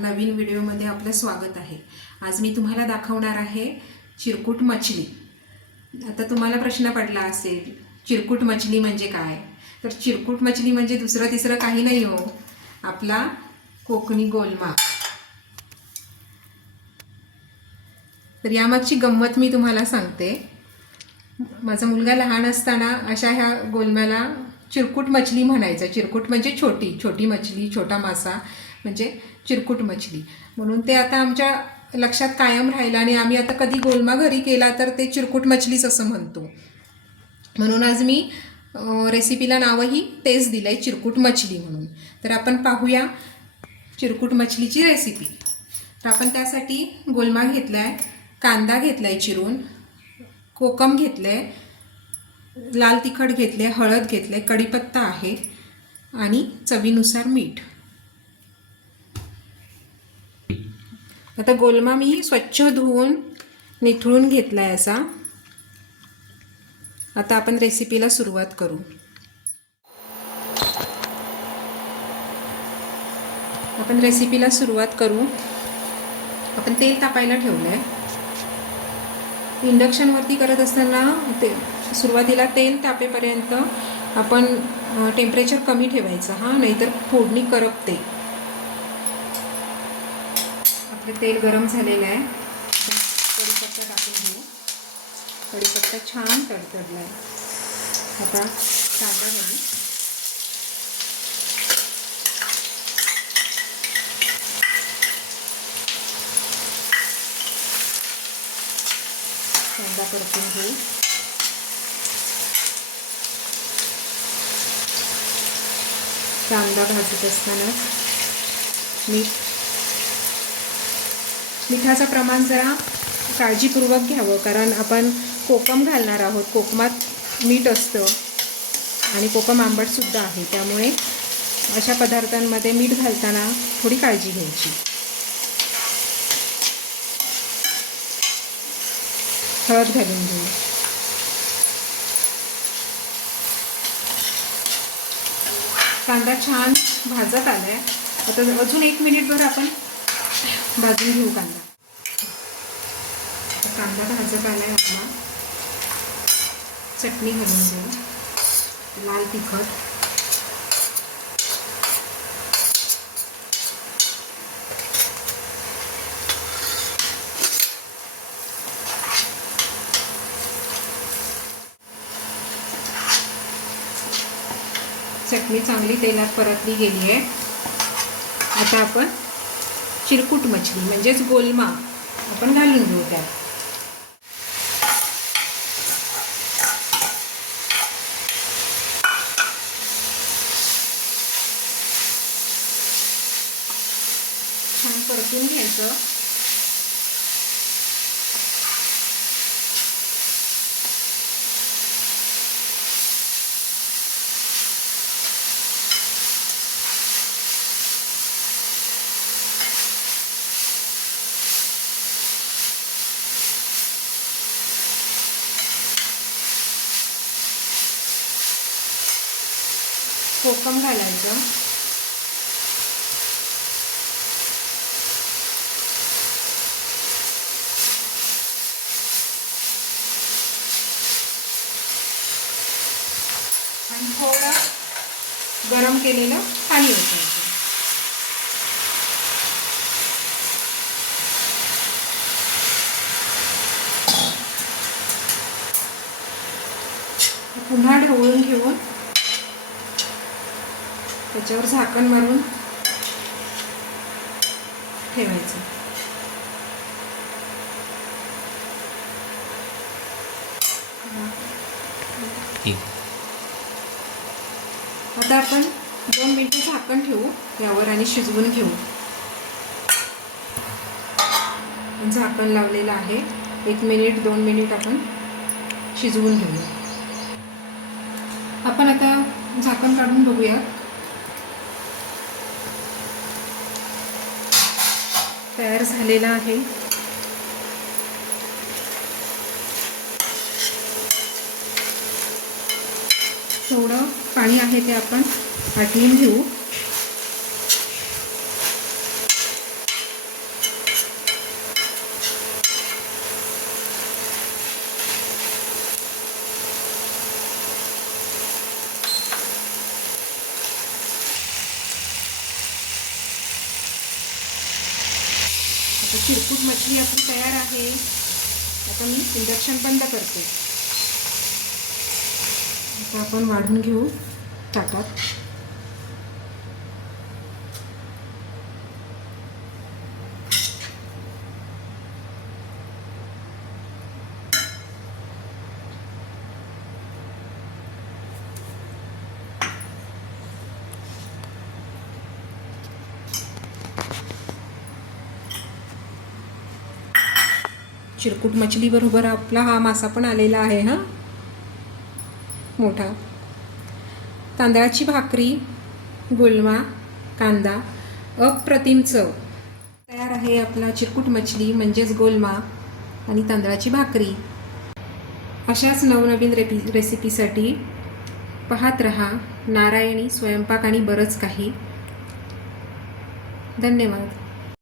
नवीन व्हिडिओमध्ये आपलं स्वागत आहे। आज मी तुम्हाला दाखवणार आहे चिरकुट मछली। आता तुम्हाला प्रश्न पडला असेल चिरकुट मछली म्हणजे काय? तर चिरकुट मछली म्हणजे दुसरं तिसरं काही नाही हो, आपला कोकणी गोलमा। तर यामागची गंमत मी तुम्हाला सांगते। माझा मुलगा लहान असताना अशा ह्या गोलम्याला चिरकुट मछली म्हणायचा। चिरकुट म्हणजे छोटी छोटी मछली, छोटा मासा म्हणजे चिरकुट मछली म्हणून ते आता आमच्या लक्षात कायम राहिलं आणि आम्ही आता कधी गोलमा घरी केला तर ते चिरकुट मछलीच असं म्हणतो। म्हणून आज मी रेसिपीला नावही तेच दिलंय, चिरकुट मछली म्हणून। तर आपण पाहूया चिरकुट मछलीची रेसिपी। तर आपण त्यासाठी गोलमा घेतलाय, कांदा घेतलाय चिरून, कोकम घेतले, लाल तिखट घेतले, हळद घेतले, कढीपत्ता आहे आणि चवीनुसार मीठ। आता गोलमा मी स्वच्छ धुवून निथळून घेतलाय असा। आता आपण रेसिपीला सुरुवात करू। आपण तेल तापायला ठेवलंय। इंडक्शनवरती करत असताना सुरुवातीला तेल तापेपर्यंत आपण टेम्परेचर कमी ठेवायचं हां, नाहीतर फोडणी करपते। आपले तेल गरम झालेलं आहे। कढीपत्ता टाकून घेऊ। कढीपत्ता छान तडतडला आहे। आता कांदा घालू। कांदा परतून घेऊ। कांदा भाजत असताना मिठाचं प्रमाण जरा काळजीपूर्वक घ्यावं, कारण आपण कोकम घालणार आहोत। कोकमात मीठ असतं आणि कोकम आंबटसुद्धा आहे, त्यामुळे अशा पदार्थांमध्ये मीठ घालताना थोडी काळजी घ्यायची। हळद घालून घेऊ। कांदा छान भाजत आलाय। आता अजून 1 मिनिटभर आपण भाजून घेऊ कांदा। कांदा भाजत आलाय आपला। चटणी घालून घेऊ, लाल तिखट, चटणी चांगली तेलात परतली गेली आहे। आता आपण चिरकुट मछली म्हणजेच गोलमा आपण घालून घेऊ त्यात। छान परतून घ्यायचं। कोकम घालायचं। आणि थोडं गरम केलेलं पाणी ओतायचं। पुन्हा ढवळून घेऊन त्याच्यावर झाकण मारून ठेवायचं। आता आपण 2 मिनिटे झाकण ठेवू यावर आणि शिजवून घेऊ। झाकण लावलेलं आहे। 1 मिनिट 2 मिनिट आपण शिजवून घेऊ। आपण आता झाकण काढून बघूया। तयार झालेला आहे। थोडं पाणी आहे ते आपण आटवून घेऊ। आता चिरकुट मछली आपली तयार आहे. आता मी इंडक्शन बंद करते. आता आपण वाढून घेऊ ताटात. चिरकुट मछली बरोबर आपला हा मासा पण आलेला आहे हा मोठा. तांदळाची भाकरी, गोलमा, कांदा, अप्रतिम चव. तयार आहे आपला चिरकुट मछली म्हणजेच गोलमा आणि तांदळाची भाकरी. अशाच नवनवीन रेसिपीसाठी पाहत रहा नारायणी स्वयंपाक आणि बरंच काही. धन्यवाद.